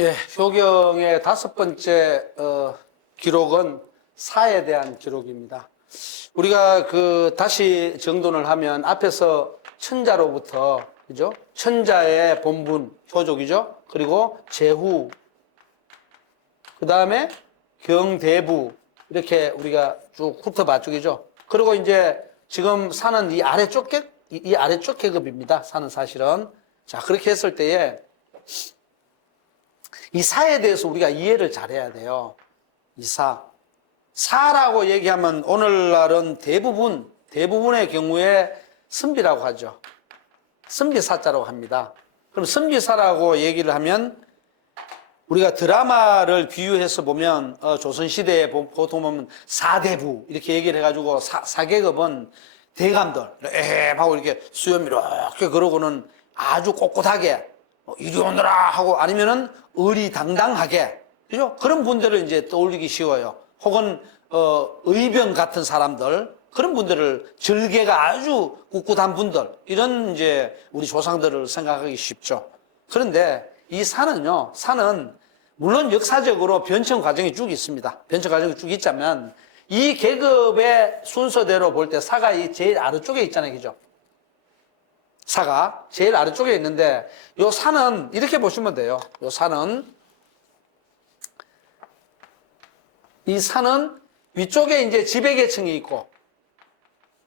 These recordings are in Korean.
예, 효경의 다섯 번째 기록은 사에 대한 기록입니다. 우리가 다시 정돈을 하면 앞에서 천자로부터, 그죠? 천자의 본분, 효족이죠? 그리고 제후, 그 다음에 경대부, 이렇게 우리가 쭉 훑어봤죠. 그리고 이제 지금 사는 이 아래쪽 계급입니다. 사는 사실은. 자, 그렇게 했을 때에 이 사에 대해서 우리가 이해를 잘해야 돼요. 이 사라고 얘기하면 오늘날은 대부분의 경우에 선비라고 하죠. 선비사자라고 합니다. 그럼 선비사라고 얘기를 하면 우리가 드라마를 비유해서 보면 조선시대에 보통 보면 사대부 이렇게 얘기를 해가지고 사계급은 대감들 하고 이렇게 수염 이렇게 그러고는 아주 꼿꼿하게 이리 오너라 하고 아니면은 의리당당하게, 그죠? 그런 분들을 이제 떠올리기 쉬워요. 혹은 의병 같은 사람들, 그런 분들을 절개가 아주 꿋꿋한 분들, 이런 이제 우리 조상들을 생각하기 쉽죠. 그런데 이 사는 물론 역사적으로 변천 과정이 쭉 있습니다. 변천 과정이 쭉 있자면 이 계급의 순서대로 볼 때 사가 이 제일 아래쪽에 있잖아요, 그죠? 사가 제일 아래쪽에 있는데 요 사는 이렇게 보시면 돼요. 이 사는 위쪽에 이제 지배계층이 있고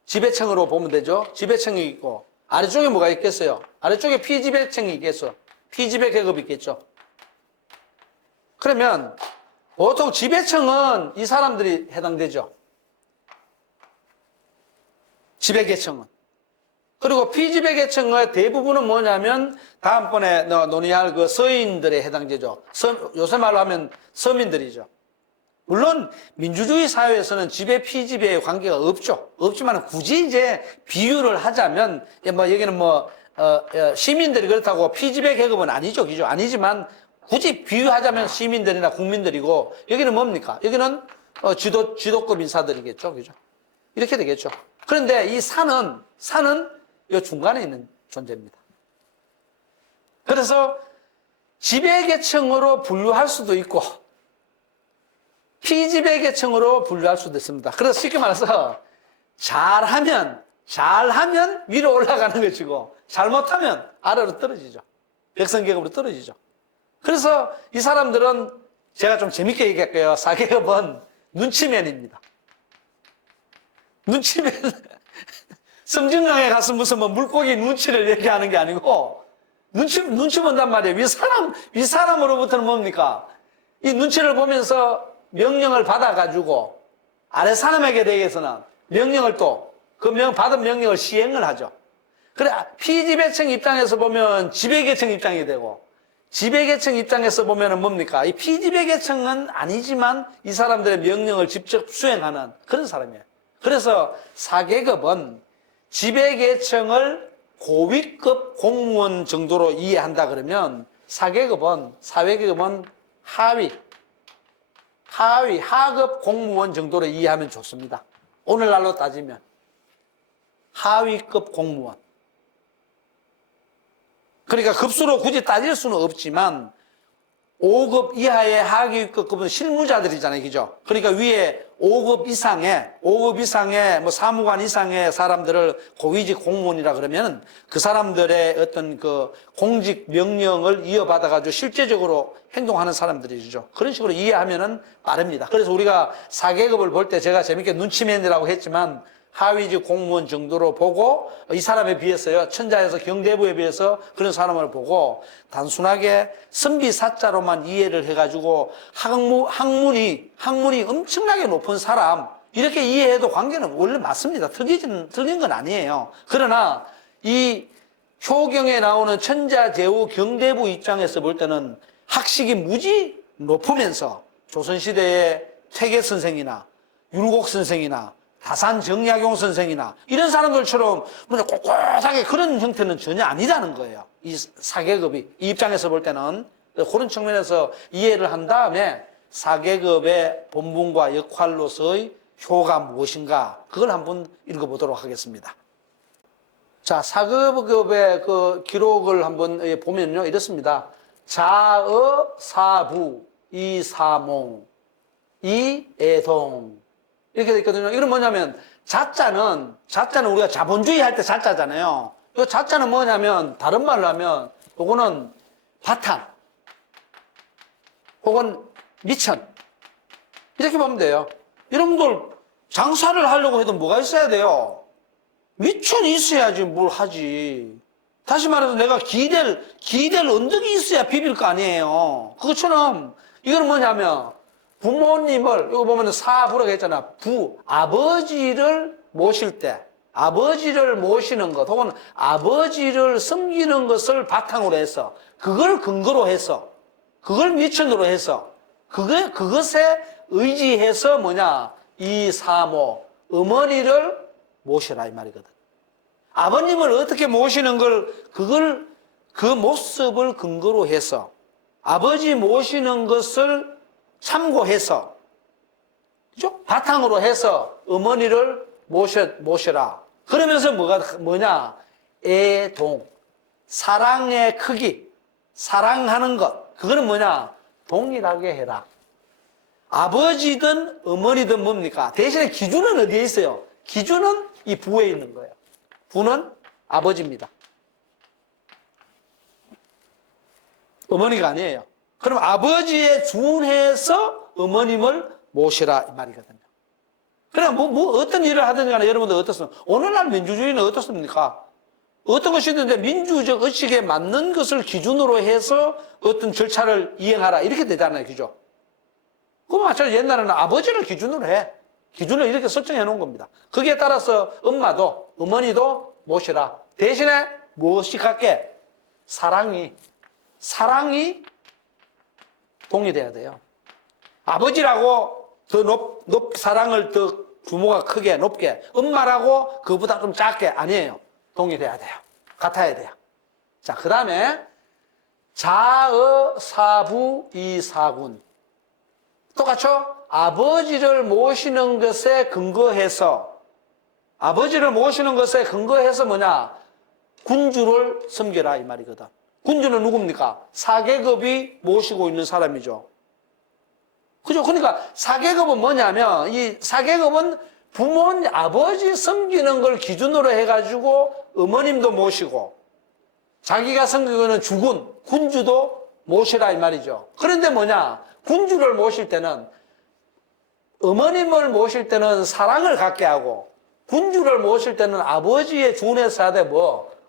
지배층으로 보면 되죠. 지배층이 있고 아래쪽에 뭐가 있겠어요? 아래쪽에 피지배층이 있겠어. 피지배 계급이 있겠죠. 그러면 보통 지배층은 이 사람들이 해당되죠. 지배계층은. 그리고 피지배계층의 대부분은 뭐냐면 다음번에 논의할 그 서인들에 해당되죠. 요새 말로 하면 서민들이죠. 물론 민주주의 사회에서는 지배 피지배의 관계가 없죠. 없지만 굳이 이제 비유를 하자면 여기는 시민들이 그렇다고 피지배 계급은 아니죠. 그죠? 아니지만 굳이 비유하자면 시민들이나 국민들이고 여기는 뭡니까? 여기는 지도급 인사들이겠죠. 그죠? 이렇게 되겠죠. 그런데 이 사는 이 중간에 있는 존재입니다. 그래서 지배계층으로 분류할 수도 있고 피지배계층으로 분류할 수도 있습니다. 그래서 쉽게 말해서 잘하면 위로 올라가는 것이고 잘못하면 아래로 떨어지죠. 백성계급으로 떨어지죠. 그래서 이 사람들은 제가 좀 재밌게 얘기할게요. 사계급은 눈치맨입니다. 눈치맨. 섬진강에 가서 무슨 물고기 눈치를 얘기하는 게 아니고 눈치 본단 말이에요. 윗사람으로부터는 뭡니까? 이 눈치를 보면서 명령을 받아가지고 아래 사람에게 대해서는 명령을 받은 명령을 시행을 하죠. 그래, 피지배층 입장에서 보면 지배계층 입장이 되고 지배계층 입장에서 보면은 뭡니까? 이 피지배계층은 아니지만 이 사람들의 명령을 직접 수행하는 그런 사람이에요. 그래서 사계급은 지배계층을 고위급 공무원 정도로 이해한다 그러면 사회계급은 하급 공무원 정도로 이해하면 좋습니다. 오늘날로 따지면 하위급 공무원. 그러니까 급수로 굳이 따질 수는 없지만 5급 이하의 하위급은 실무자들이잖아요. 그죠? 그러니까 위에 5급 이상의 사무관 이상의 사람들을 고위직 공무원이라 그러면 그 사람들의 어떤 공직 명령을 이어받아가지고 실제적으로 행동하는 사람들이죠. 그런 식으로 이해하면은 빠릅니다. 그래서 우리가 사계급을 볼 때 제가 재밌게 눈치맨이라고 했지만 하위직 공무원 정도로 보고 이 사람에 비해서요. 천자에서 경대부에 비해서 그런 사람을 보고 단순하게 선비사자로만 이해를 해가지고 학문이 엄청나게 높은 사람 이렇게 이해해도 관계는 원래 맞습니다. 틀린 건 아니에요. 그러나 이 효경에 나오는 천자, 제후, 경대부 입장에서 볼 때는 학식이 무지 높으면서 조선시대의 퇴계 선생이나 율곡 선생이나 다산 정약용 선생이나 이런 사람들처럼 꼿꼿하게 그런 형태는 전혀 아니라는 거예요. 이 사계급이 이 입장에서 볼 때는 그런 측면에서 이해를 한 다음에 사계급의 본분과 역할로서의 효가 무엇인가 그걸 한번 읽어보도록 하겠습니다. 자, 사계급의 기록을 한번 보면요 이렇습니다. 자의 사부, 이사몽, 이애동. 이렇게 돼 있거든요. 이건 뭐냐면, 자자는 우리가 자본주의 할 때 자자잖아요. 이 자자는 뭐냐면, 다른 말로 하면, 요거는 바탕, 혹은 미천. 이렇게 보면 돼요. 여러분들, 장사를 하려고 해도 뭐가 있어야 돼요? 미천이 있어야지 뭘 하지. 다시 말해서 내가 기댈 언덕이 있어야 비빌 거 아니에요. 그것처럼, 이건 뭐냐면, 부모님을, 이거 보면 사부라고 했잖아. 아버지를 모실 때, 아버지를 모시는 것, 혹은 아버지를 섬기는 것을 바탕으로 해서, 그걸 근거로 해서, 그걸 미천으로 해서, 그것에 의지해서 뭐냐, 이 사모, 어머니를 모시라, 이 말이거든. 아버님을 어떻게 모시는 그 모습을 근거로 해서, 아버지 모시는 것을 참고해서, 그죠? 바탕으로 해서 어머니를 모셔라. 그러면서 뭐냐? 애동. 사랑의 크기. 사랑하는 것. 그거는 뭐냐? 동일하게 해라. 아버지든 어머니든 뭡니까? 대신에 기준은 어디에 있어요? 기준은 이 부에 있는 거예요. 부는 아버지입니다. 어머니가 아니에요. 그럼 아버지에 준해서 어머님을 모시라 이 말이거든요. 그럼 어떤 일을 하든지 간에 여러분들 어떻습니까? 오늘날 민주주의는 어떻습니까? 어떤 것이든지 민주적 의식에 맞는 것을 기준으로 해서 어떤 절차를 이행하라 이렇게 되잖아요. 그죠? 그 마찬가지로 옛날에는 아버지를 기준으로 해. 기준을 이렇게 설정해 놓은 겁니다. 거기에 따라서 어머니도 모시라. 대신에 무엇이 같게? 사랑이 동의돼야 돼요. 아버지라고 더 사랑을 더 규모가 크게, 높게, 엄마라고 그보다 좀 작게, 아니에요. 동의돼야 돼요. 같아야 돼요. 자, 그 다음에, 자의 사부 이사군. 똑같죠? 아버지를 모시는 것에 근거해서 뭐냐? 군주를 섬겨라, 이 말이거든. 군주는 누굽니까? 사계급이 모시고 있는 사람이죠. 그죠? 그러니까 사계급은 뭐냐면, 이 사계급은 아버지 섬기는 걸 기준으로 해가지고 어머님도 모시고, 자기가 섬기고 있는 군주도 모시라, 이 말이죠. 그런데 뭐냐? 군주를 모실 때는, 어머님을 모실 때는 사랑을 갖게 하고, 군주를 모실 때는 아버지의 준해서 하되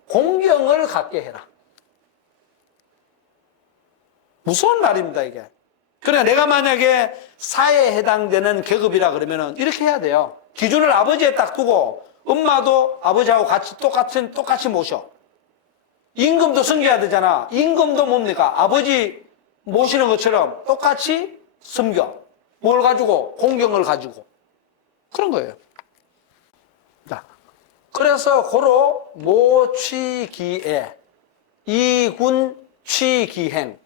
공경을 갖게 해라. 무서운 말입니다, 이게. 그러니까 내가 만약에 사에 해당되는 계급이라 그러면은 이렇게 해야 돼요. 기준을 아버지에 딱 두고 엄마도 아버지하고 똑같이 모셔. 임금도 섬겨야 되잖아. 임금도 뭡니까? 아버지 모시는 것처럼 똑같이 섬겨. 뭘 가지고? 공경을 가지고. 그런 거예요. 자, 그래서 고로 모취기에 이군 취기행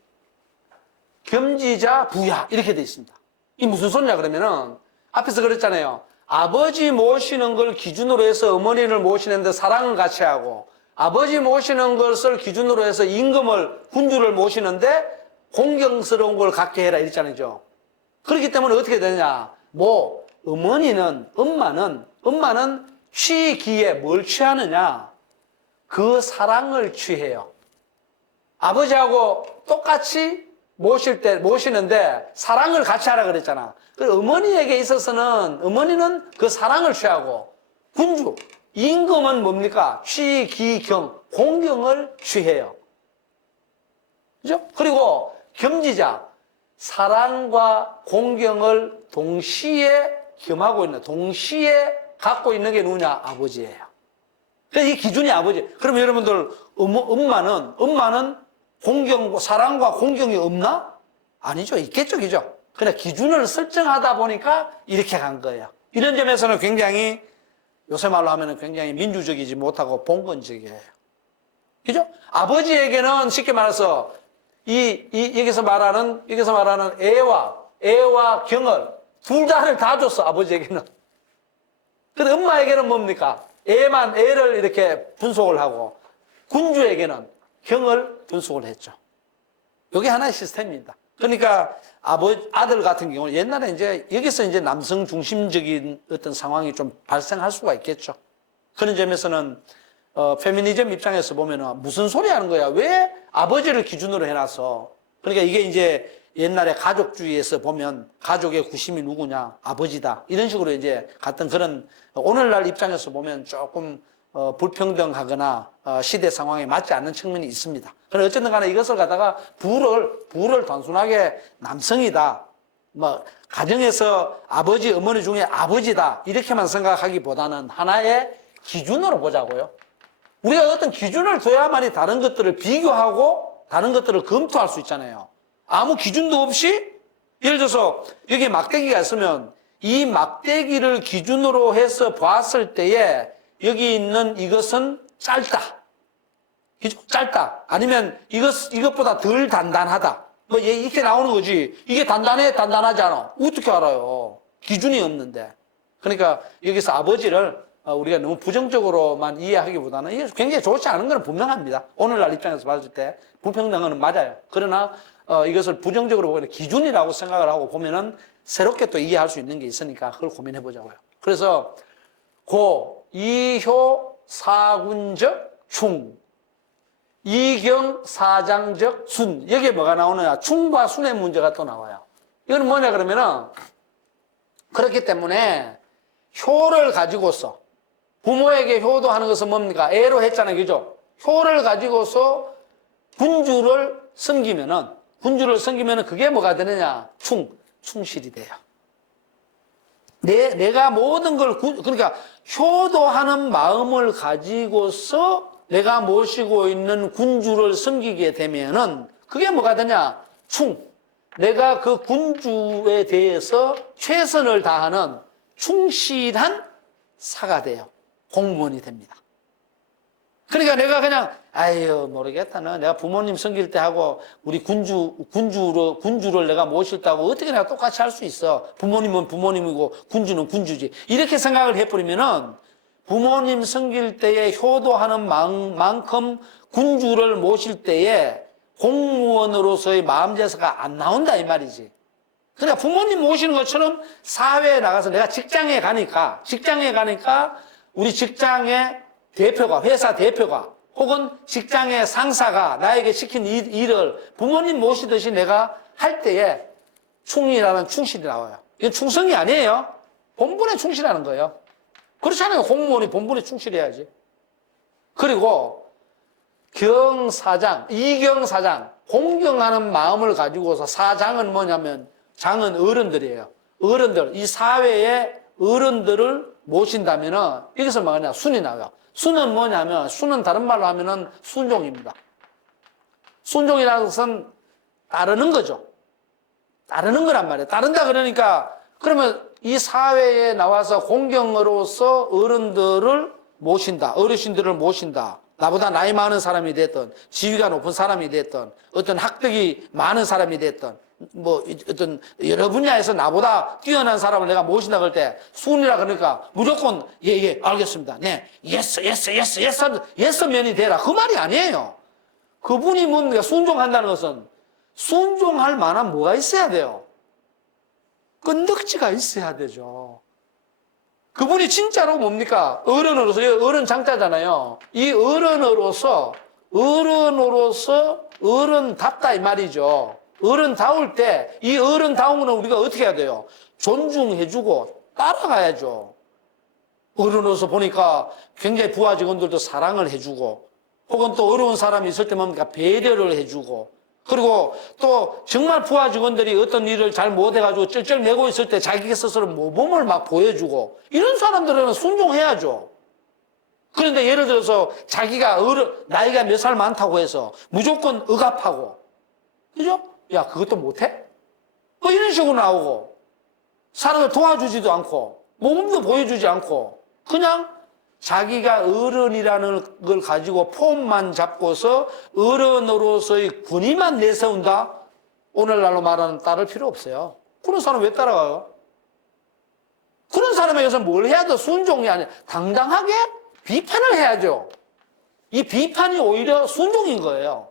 겸지자 부야 이렇게 돼 있습니다. 이 무슨 소리냐 그러면은 앞에서 그랬잖아요. 아버지 모시는 걸 기준으로 해서 어머니를 모시는데 사랑을 같이 하고 아버지 모시는 것을 기준으로 해서 군주를 모시는데 공경스러운 걸 갖게 해라 이랬잖아요. 그렇기 때문에 어떻게 되느냐? 엄마는 취기에 뭘 취하느냐? 그 사랑을 취해요. 아버지하고 똑같이 모시는데 사랑을 같이 하라 그랬잖아. 어머니에게 있어서는 어머니는 그 사랑을 취하고 임금은 뭡니까? 취기경, 공경을 취해요. 그죠? 그리고 겸지자, 사랑과 공경을 동시에 갖고 있는 게 누구냐? 아버지예요. 그러니까 이 기준이 아버지. 그러면 여러분들, 엄마는 사랑과 공경이 없나? 아니죠. 있겠죠. 그죠? 그냥 기준을 설정하다 보니까 이렇게 간 거예요. 이런 점에서는 굉장히, 요새 말로 하면 굉장히 민주적이지 못하고 봉건적이에요. 그죠? 아버지에게는 쉽게 말해서, 여기서 말하는 애와 경을 둘 다를 다 줬어, 아버지에게는. 근데 엄마에게는 뭡니까? 애를 이렇게 분속을 하고, 군주에게는 경을 분속을 했죠. 이게 하나의 시스템입니다. 그러니까 아들 같은 경우는 옛날에 이제 여기서 이제 남성 중심적인 어떤 상황이 좀 발생할 수가 있겠죠. 그런 점에서는 페미니즘 입장에서 보면은 무슨 소리 하는 거야? 왜 아버지를 기준으로 해놔서? 그러니까 이게 이제 옛날에 가족주의에서 보면 가족의 구심이 누구냐? 아버지다. 이런 식으로 이제 갔던 그런 오늘날 입장에서 보면 조금 불평등하거나 시대 상황에 맞지 않는 측면이 있습니다. 그런데 어쨌든 간에 이것을 갖다가 부를 단순하게 남성이다. 뭐 가정에서 아버지, 어머니 중에 아버지다. 이렇게만 생각하기보다는 하나의 기준으로 보자고요. 우리가 어떤 기준을 둬야만이 다른 것들을 비교하고 다른 것들을 검토할 수 있잖아요. 아무 기준도 없이 예를 들어서 여기 막대기가 있으면 이 막대기를 기준으로 해서 봤을 때에 여기 있는 이것은 짧다. 짧다. 아니면 이것보다 덜 단단하다. 뭐 이렇게 나오는 거지. 이게 단단해, 단단하지 않아. 어떻게 알아요? 기준이 없는데. 그러니까 여기서 아버지를 우리가 너무 부정적으로만 이해하기보다는 이게 굉장히 좋지 않은 건 분명합니다. 오늘날 입장에서 봤을 때 불평등은 맞아요. 그러나 이것을 부정적으로 보면 기준이라고 생각을 하고 보면은 새롭게 또 이해할 수 있는 게 있으니까 그걸 고민해 보자고요. 그래서 이효 사군적 충, 이경 사장적 순. 여기에 뭐가 나오느냐? 충과 순의 문제가 또 나와요. 이건 뭐냐 그러면은 그렇기 때문에 효를 가지고서 부모에게 효도하는 것은 뭡니까? 애로 했잖아요. 그죠? 효를 가지고서 군주를 섬기면은 그게 뭐가 되느냐? 충실이 돼요. 내가 모든 걸, 그러니까 효도하는 마음을 가지고서 내가 모시고 있는 군주를 섬기게 되면은 그게 뭐가 되냐? 내가 그 군주에 대해서 최선을 다하는 충실한 사가 돼요. 공무원이 됩니다. 그러니까 내가 그냥 모르겠다는 내가 부모님 섬길 때 하고 우리 군주를 내가 모실 때 하고 어떻게 내가 똑같이 할 수 있어? 부모님은 부모님이고 군주는 군주지. 이렇게 생각을 해버리면은 부모님 섬길 때에 효도하는 만큼 군주를 모실 때에 공무원으로서의 마음제사가 안 나온다 이 말이지. 그러니까 부모님 모시는 것처럼 사회에 나가서 내가 직장에 가니까 우리 직장의 대표가, 회사 대표가 혹은 직장의 상사가 나에게 시킨 일을 부모님 모시듯이 내가 할 때에 충이라는 충실이 나와요. 이건 충성이 아니에요. 본분에 충실하는 거예요. 그렇잖아요. 공무원이 본분에 충실해야지. 그리고 이경사장, 공경하는 마음을 가지고서 사장은 뭐냐면 장은 어른들이에요. 어른들, 이 사회의 어른들을 모신다면은 여기서 뭐냐? 순이 나와요. 순은 뭐냐면 순은 다른 말로 하면은 순종입니다. 순종이라는 것은 따르는 거죠. 따르는 거란 말이에요. 따른다 그러니까 그러면 이 사회에 나와서 공경으로서 어른들을 모신다. 어르신들을 모신다. 나보다 나이 많은 사람이 됐든 지위가 높은 사람이 됐든 어떤 학력이 많은 사람이 됐든 뭐 어떤 여러 분야에서 나보다 뛰어난 사람을 내가 모신다 그럴 때 순이라 그러니까 무조건 예 알겠습니다. 네 예스면이 되라 그 말이 아니에요. 그분이 뭡니까? 순종한다는 것은 순종할 만한 뭐가 있어야 돼요. 끈덕지가 있어야 되죠. 그분이 진짜로 뭡니까? 어른으로서 어른 장자잖아요. 이 어른으로서 어른답다 이 말이죠. 어른다울 때 이 어른다운 거는 우리가 어떻게 해야 돼요? 존중해주고 따라가야죠. 어른으로서 보니까 굉장히 부하 직원들도 사랑을 해주고 혹은 또 어려운 사람이 있을 때 뭡니까? 배려를 해주고 그리고 또 정말 부하 직원들이 어떤 일을 잘 못해가지고 쩔쩔매고 있을 때 자기 스스로 모범을 막 보여주고 이런 사람들은 순종해야죠. 그런데 예를 들어서 자기가 나이가 몇 살 많다고 해서 무조건 억압하고 그죠? 야 그것도 못해? 뭐 이런 식으로 나오고 사람을 도와주지도 않고 모범도 보여주지 않고 그냥 자기가 어른이라는 걸 가지고 폼만 잡고서 어른으로서의 군의만 내세운다? 오늘날로 말하는 따를 필요 없어요. 그런 사람 왜 따라가요? 그런 사람에게서 뭘 해야 돼? 순종이 아니라 당당하게 비판을 해야죠. 이 비판이 오히려 순종인 거예요.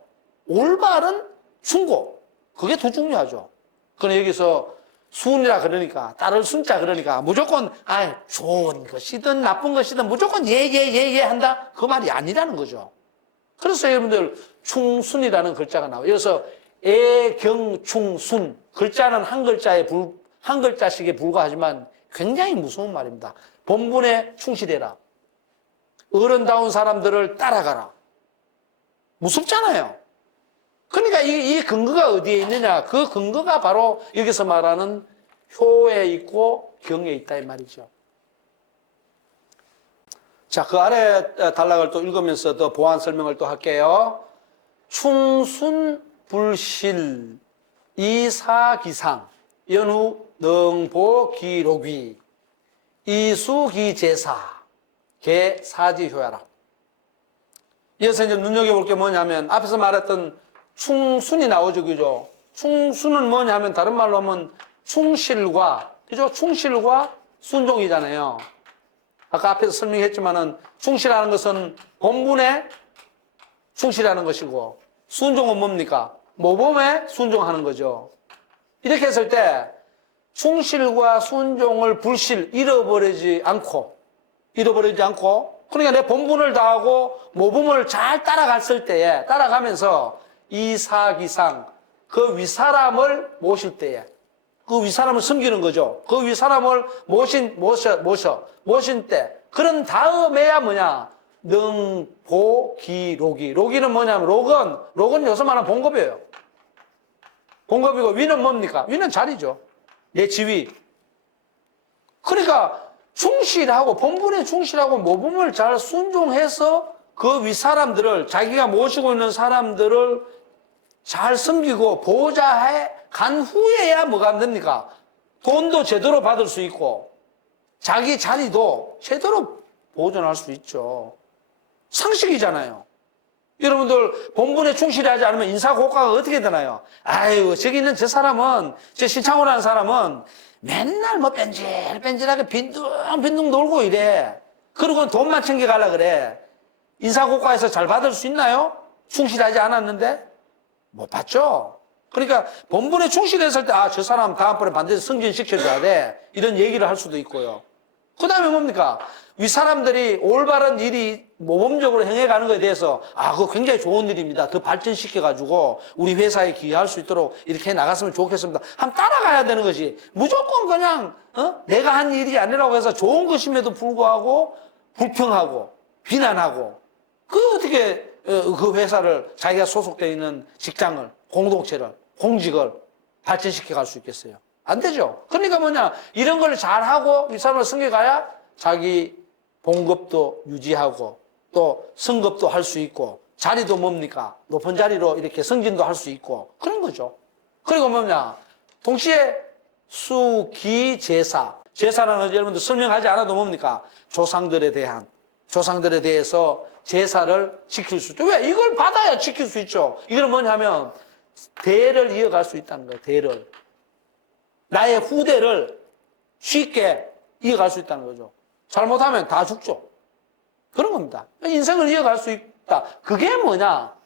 올바른 충고. 그게 더 중요하죠. 그러나 여기서 순이라 그러니까, 따를 순자 그러니까 무조건, 좋은 것이든 나쁜 것이든 무조건 예 한다? 그 말이 아니라는 거죠. 그래서 여러분들 충순이라는 글자가 나와요. 그래서 애경충순. 글자는 한 글자씩에 불과하지만 굉장히 무서운 말입니다. 본분에 충실해라. 어른다운 사람들을 따라가라. 무섭잖아요. 그러니까 이 근거가 어디에 있느냐? 그 근거가 바로 여기서 말하는 효에 있고 경에 있다 이 말이죠. 자, 그 아래 단락을 또 읽으면서 더 보완 설명을 또 할게요. 충순불실 이사기상 연후 능보기록위 이수기제사 개사지효야라. 이어서 이제 눈여겨볼 게 뭐냐면 앞에서 말했던 충순이 나오죠, 그죠? 충순은 뭐냐면 다른 말로 하면 충실과, 그죠? 충실과 순종이잖아요. 아까 앞에서 설명했지만은 충실하는 것은 본분에 충실하는 것이고 순종은 뭡니까? 모범에 순종하는 거죠. 이렇게 했을 때 충실과 순종을 잃어버리지 않고 그러니까 내 본분을 다하고 모범을 잘 따라갔을 때에 따라가면서 이사기상 그 윗사람을 모실 때에 그 윗사람을 섬기는 거죠. 그 윗사람을 모신 때 그런 다음에야 뭐냐? 능보기록이. 로기는 뭐냐면 록은 요새 말하는 봉급이에요. 봉급이고 위는 뭡니까? 위는 자리죠. 내 지위. 그러니까 충실하고 본분에 충실하고 모범을 잘 순종해서 그 윗사람들을 자기가 모시고 있는 사람들을 잘 섬기고 보호자해 간 후에야 뭐가 안 됩니까? 돈도 제대로 받을 수 있고 자기 자리도 제대로 보존할 수 있죠. 상식이잖아요. 여러분들 본분에 충실하지 않으면 인사고과가 어떻게 되나요? 아유, 저기 있는 저 사람은, 저 신창호라는 사람은 맨날 뭐 뺀질뺀질하게 빈둥빈둥 놀고 이래. 그러고는 돈만 챙겨가려 그래. 인사고과에서 잘 받을 수 있나요? 충실하지 않았는데? 못 받죠. 그러니까 본분에 충실했을 때 저 사람 다음번에 반드시 승진시켜줘야 돼. 이런 얘기를 할 수도 있고요. 그 다음에 뭡니까? 윗사람들이 올바른 일이 모범적으로 행해가는 것에 대해서 그거 굉장히 좋은 일입니다. 더 발전시켜가지고 우리 회사에 기여할 수 있도록 이렇게 나갔으면 좋겠습니다. 한번 따라가야 되는 거지. 무조건 그냥 내가 한 일이 아니라고 해서 좋은 것임에도 불구하고 불평하고 비난하고 그 어떻게 그 회사를 자기가 소속되어 있는 직장을 공동체를 공직을 발전시켜 갈 수 있겠어요? 안 되죠. 그러니까 뭐냐 이런 걸 잘하고 윗사람을 섬겨가야 자기 봉급도 유지하고 또 승급도 할 수 있고 자리도 뭡니까? 높은 자리로 이렇게 승진도 할 수 있고 그런 거죠. 그리고 뭐냐? 동시에 수기제사. 제사라는 것을 여러분들 설명하지 않아도 뭡니까? 조상들에 대해서 제사를 지킬 수 있죠. 왜? 이걸 받아야 지킬 수 있죠. 이거는 뭐냐면 대를 이어갈 수 있다는 거예요. 대를. 나의 후대를 쉽게 이어갈 수 있다는 거죠. 잘못하면 다 죽죠. 그런 겁니다. 인생을 이어갈 수 있다. 그게 뭐냐?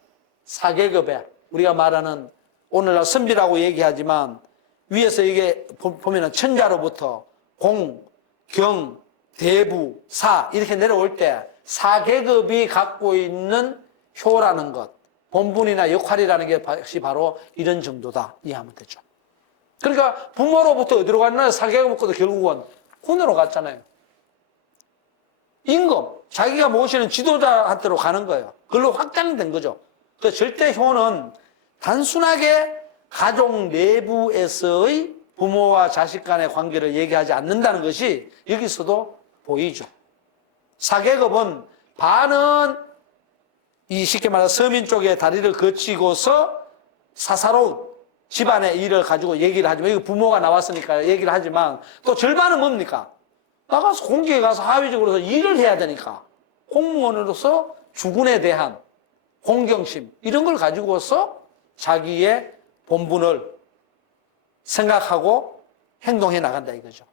사계급에 우리가 말하는 오늘날 선비라고 얘기하지만 위에서 이게 보면은 천자로부터 공, 경, 대부, 사 이렇게 내려올 때 사계급이 갖고 있는 효라는 것, 본분이나 역할이라는 게 바로 이런 정도다. 이해하면 되죠. 그러니까 부모로부터 어디로 갔나요? 사계급부터 결국은 군으로 갔잖아요. 임금, 자기가 모시는 지도자한테로 가는 거예요. 그걸로 확장된 거죠. 그 절대 효는 단순하게 가족 내부에서의 부모와 자식 간의 관계를 얘기하지 않는다는 것이 여기서도 보이죠. 사계급은 반은 이 쉽게 말해서 서민 쪽에 다리를 거치고서 사사로운 집안의 일을 가지고 얘기를 하지만 이거 부모가 나왔으니까 얘기를 하지만 또 절반은 뭡니까? 나가서 공직에 가서 하위직으로서 일을 해야 되니까 공무원으로서 주군에 대한 공경심 이런 걸 가지고서 자기의 본분을 생각하고 행동해 나간다 이거죠.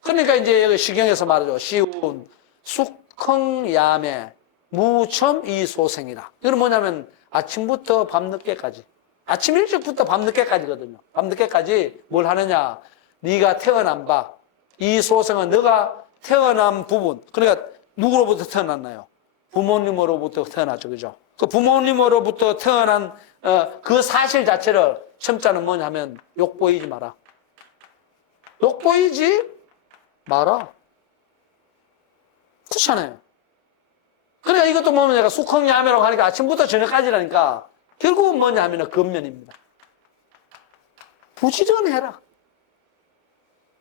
그러니까 이제 여기 시경에서 말하죠. 시운 숙흥야매 무첨 이소생이라. 이건 뭐냐면 아침부터 밤늦게까지 아침 일찍부터 밤늦게까지거든요. 밤늦게까지 뭘 하느냐. 네가 태어난 바, 이 소생은 너가 태어난 부분, 그러니까 누구로부터 태어났나요? 부모님으로부터 태어났죠. 그죠? 그 부모님으로부터 태어난 그 사실 자체를 첨자는 뭐냐 하면 욕 보이지 마라. 욕 보이지 마라. 그렇잖아요. 그러니까 이것도 뭐냐, 내가 수컷야매라고 하니까 아침부터 저녁까지라니까 결국은 뭐냐 하면 근면입니다. 부지런해라.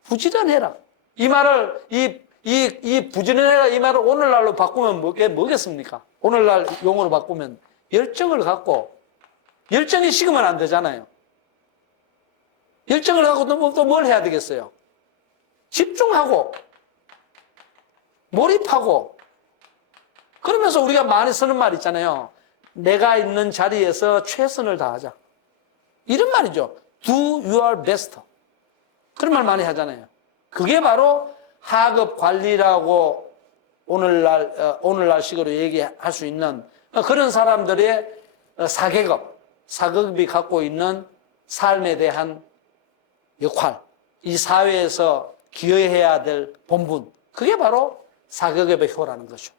부지런해라. 이 말을, 이 부지런해라 이 말을 오늘날로 바꾸면 뭐겠습니까? 오늘날 용어로 바꾸면 열정을 갖고, 열정이 식으면 안 되잖아요. 열정을 갖고 또 뭘 해야 되겠어요? 집중하고, 몰입하고, 그러면서 우리가 많이 쓰는 말 있잖아요. 내가 있는 자리에서 최선을 다하자. 이런 말이죠. Do your best. 그런 말 많이 하잖아요. 그게 바로 학업 관리라고 오늘날 식으로 얘기할 수 있는 그런 사람들의 사계급이 갖고 있는 삶에 대한 역할, 이 사회에서 기여해야 될 본분, 그게 바로 사계급의 효라는 거죠.